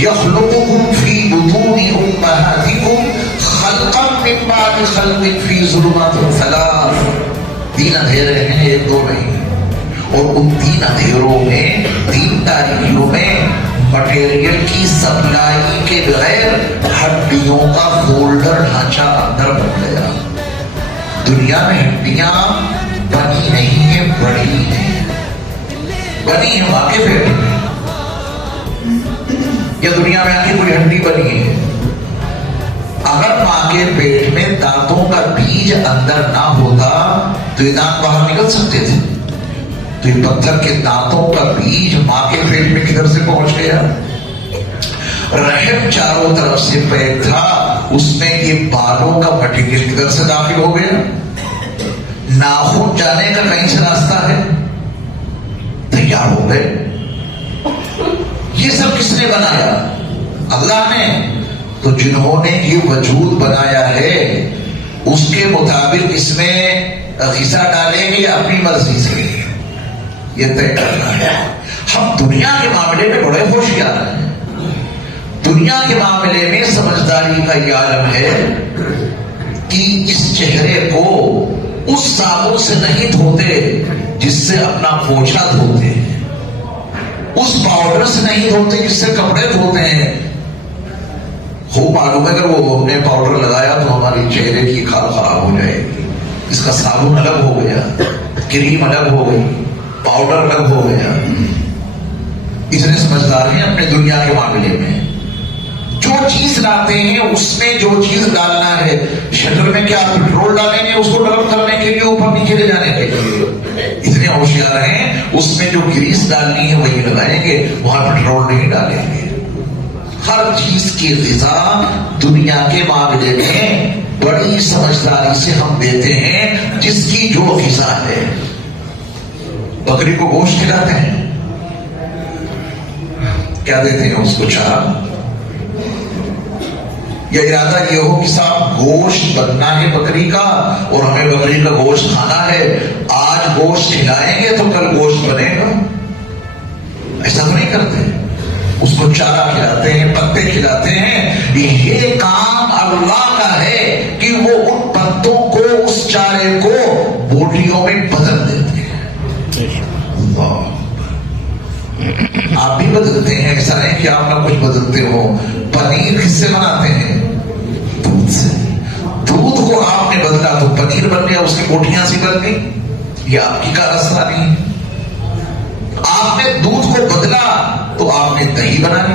یخلقکم فی بطون امہاتکم خلقا من بعد خلق فی ظلمات ثلاث. 3 اندھیرے ہیں 1-2 نہیں، اور ان 3 اندھیروں میں 3 تاریکیوں میں مٹیریل کی سپلائی کے بغیر ہڈیوں کا فولڈر ڈھانچہ اندر بن گیا. دنیا میں ہڈیاں بنی نہیں ہیں، بڑی ہیں. بنی ہیں ماں کے پیٹ میں، یا دنیا میں آگے کوئی ہڈی بنی ہے؟ اگر ماں کے پیٹ میں دانتوں کا بیج اندر نہ ہوتا تو یہ دانت باہر نکل سکتے تھے. تو یہ پتھر کے دانتوں کا بیج ماں کے پیٹ میں کدھر سے پہنچ گیا؟ رحم چاروں طرف سے پیک تھا، اس میں یہ بالوں کا مٹیریل کدھر سے داخل ہو گیا؟ ناخن جانے کا کہیں سے راستہ ہے؟ تیار ہو گئے. یہ سب کس نے بنایا؟ اللہ نے. تو جنہوں نے یہ وجود بنایا ہے اس کے مطابق اس میں غذا ڈالیں گے اپنی مرضی سے، یہ طے کرنا ہے. ہم دنیا کے معاملے میں بڑے ہوشیار ہیں. دنیا کے معاملے میں سمجھداری کا یہ عالم ہے کہ اس چہرے کو اس صابن سے نہیں دھوتے جس سے اپنا پوچھا دھوتے ہیں، اس پاؤڈر سے نہیں دھوتے جس سے کپڑے دھوتے ہیں. خوب معلوم ہے اگر وہ ہم نے پاؤڈر لگایا تو ہماری چہرے کی کھال خراب ہو جائے گی. اس کا صابن الگ ہو گیا، کریم الگ ہو گئی، پاؤڈر الگ ہو گیا. اتنے سمجھدار ہیں اپنے دنیا کے معاملے میں. جو چیز لاتے ہیں اس میں جو چیز ڈالنا ہے، شٹر میں کیا پٹرول ڈالیں گے اس کو ڈرم کرنے کے لیے، اوپر نیچے لے جانے کے لیے. اتنے ہوشیار ہیں اس میں جو گریس ڈالنی ہے وہی لگائیں گے، وہاں پٹرول نہیں ڈالیں گے. ہر چیز کی غذا دنیا کے معاملے میں بڑی سمجھداری سے ہم دیتے ہیں جس کی جو غذا ہے. بکری کو گوشت کھلاتے ہیں، کیا دیتے ہیں اس کو؟ چارہ. یا ارادہ یہ ہو کہ صاحب گوشت بننا ہے بکری کا اور ہمیں بکری کا گوشت کھانا ہے، آج گوشت کھلائیں گے تو کل گوشت بنے گا. ایسا تو نہیں کرتے. اس کو چارہ کھلاتے ہیں، پتے کھلاتے ہیں. یہ کام اللہ کا ہے کہ وہ ان پتوں کو، اس چارے کو بوٹیوں میں بدل دیتے ہیں. آپ بھی بدلتے ہیں، ایسا نہیں کہ آپ نہ کچھ بدلتے ہو. پنیر کس سے بناتے ہیں؟ دودھ سے. دودھ کو آپ نے بدلا تو پنیر بن گیا، اس کی بوٹیاں سی بن گئی. یہ آپ کی کارستانی. آپ نے دودھ کو بدلا تو آپ نے دہی بنا لی.